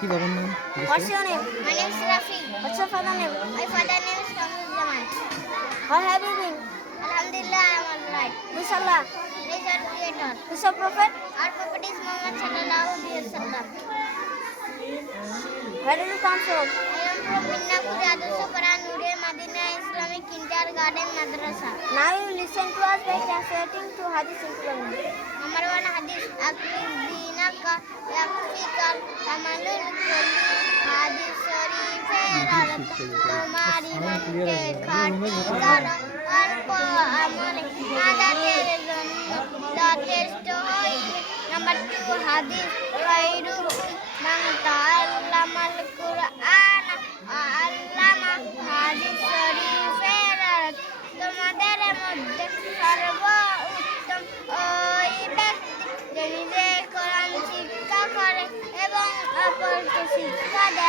কি বাবার নাম? What's your name? My name is Rafi. What's your father name? My father name is Kamil Zaman. How have you been? Alhamdulillah, I am alright. Who's Allah? He is our creator. Who's your prophet? Our prophet is Muhammad sallallahu alaihi wasallam. Where do you come from? I am from Minnapur Adussapara Nure Madina Islamic Kindergarten Madrasa. Now you listen to us by translating to Hadith into English. Number 1 Hadith Aklim Dinaka Yakfikal Amalul Kulli Hadith Sharif Erat Tomari Man ke khati karo alpo amale nada tere jonno যথেষ্ট হইবে Number 2 Hadith Khairu Man ta'allamal Qur'an আল্লামা হাদিস শরীফের অর্থ তোমাদের মধ্যে সর্বোত্তম ওই ব্যক্তি যে নিজে কোরআন শিক্ষা করে এবং অপরকে শিক্ষা দেয়।